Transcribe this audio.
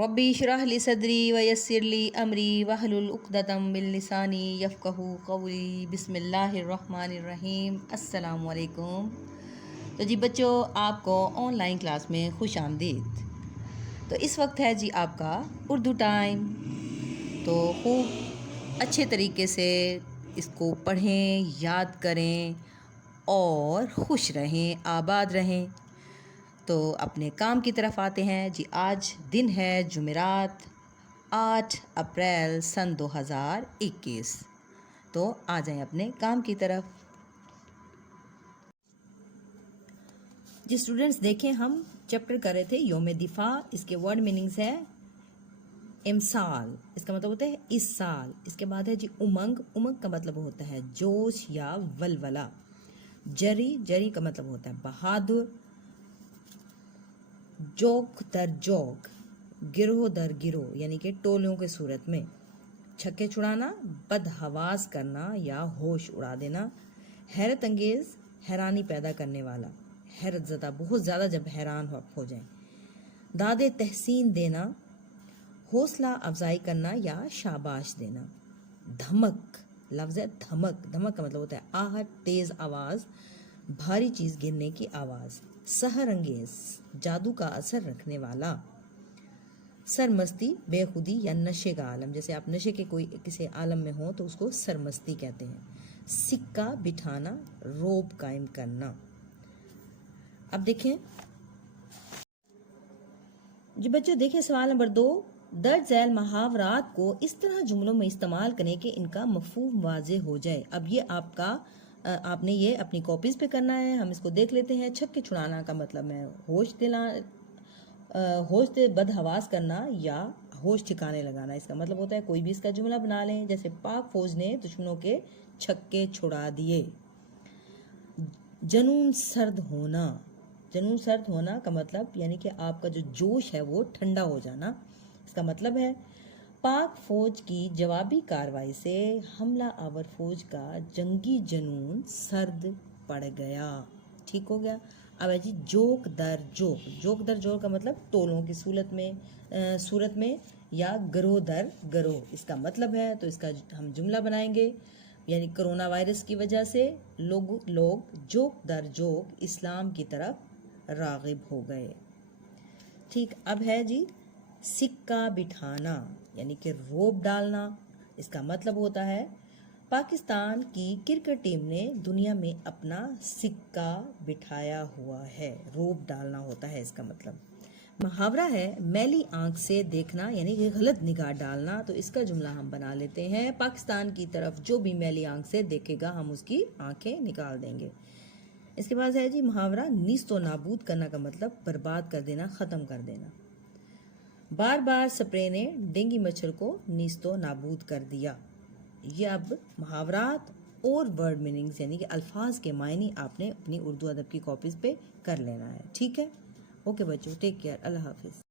रब्बी इश्रह ली सदरी वयस्सिर ली अमरी वहलुल उक़दतम मिन लिसानी यफ़क़हू क़ौली। बिस्मिल्लाहिर्रहमानिर्रहीम। अस्सलामु अलैकुम। तो जी बच्चों, आपको ऑनलाइन क्लास में खुश आमदीद। तो इस वक्त है जी आपका उर्दू टाइम। तो खूब अच्छे तरीके से इसको पढ़ें, याद करें और खुश रहें, आबाद रहें। तो अपने काम की तरफ आते हैं जी। आज दिन है जुमेरात, 8 अप्रैल सन 2021। तो आ जाएं अपने काम की तरफ। जी स्टूडेंट्स, देखें हम चैप्टर कर रहे थे योम दिफा। इसके वर्ड मीनिंग्स है इमसाल, इसका मतलब होता है इस साल। इसके बाद है जी उमंग, उमंग का मतलब होता है जोश या वलवला। जरी, जरी का मतलब होता है बहादुर। जोक दर जोक, गिरोह दर गिरोह यानी कि टोलियों के सूरत में। छक्के छुड़ाना, बदहवास करना या होश उड़ा देना। हैरत अंगेज, हैरानी पैदा करने वाला, हैरत ज़दा, बहुत ज़्यादा जब हैरान हो जाए। दादे तहसीन देना, हौसला अफजाई करना या शाबाश देना। धमक, लफ्ज़ है धमक, धमक का मतलब होता है आहट, तेज़ आवाज़, भारी चीज़ गिरने की आवाज़। सहर अंगेज, जादू का असर रखने वाला। सरमस्ती, बेखुदी या नशे का आलम, जैसे आप नशे के कोई किसी आलम में हो तो उसको सरमस्ती कहते हैं। सिक्का बिठाना, रोब कायम करना। अब देखें जी बच्चों, देखें सवाल नंबर 2। दर्ज झैल मुहावरात को इस तरह जुमलों में इस्तेमाल करें कि इनका मफहूम वाज़ेह हो जाए। अब ये आपने ये अपनी कॉपीज पे करना है। हम इसको देख लेते हैं। छक्के छुड़ाना का मतलब है होश दिला, होश से बदहवास करना या होश ठिकाने लगाना। इसका मतलब होता है कोई भी इसका जुमला बना लें, जैसे पाक फौज ने दुश्मनों के छक्के छुड़ा दिए। जनून सर्द होना, जनून सर्द होना का मतलब यानी कि आपका जो जोश है वो ठंडा हो जाना। इसका मतलब है पाक फौज की जवाबी कार्रवाई से हमला आवर फौज का जंगी जनून सर्द पड़ गया। ठीक हो गया। अब है जी जोक दर जोक, जोक दर जोक का मतलब टोलों की सूरत में या गरोह दर गरोह। इसका मतलब है तो इसका हम जुमला बनाएंगे, यानी कोरोना वायरस की वजह से लोग जोक दर जोक इस्लाम की तरफ रागिब हो गए। ठीक। अब है जी सिक्का बिठाना, यानी कि रोब डालना। इसका मतलब होता है पाकिस्तान की क्रिकेट टीम ने दुनिया में अपना सिक्का बिठाया हुआ है। रोब डालना होता है इसका मतलब। मुहावरा है मैली आंख से देखना, यानी कि गलत निगाह डालना। तो इसका जुमला हम बना लेते हैं, पाकिस्तान की तरफ जो भी मैली आंख से देखेगा हम उसकी आंखें निकाल देंगे। इसके बाद है जी मुहावरा नीस्तो नाबूद करना का मतलब बर्बाद कर देना, ख़त्म कर देना। बार बार स्प्रे ने डेंगू मच्छर को नीस्तो नाबूद कर दिया। ये अब मुहावरात और वर्ड मीनिंग्स यानी कि अल्फाज के मायने आपने अपनी उर्दू अदब की कॉपीज पे कर लेना है। ठीक है। ओके बच्चों, टेक केयर, अल्लाह हाफिज़।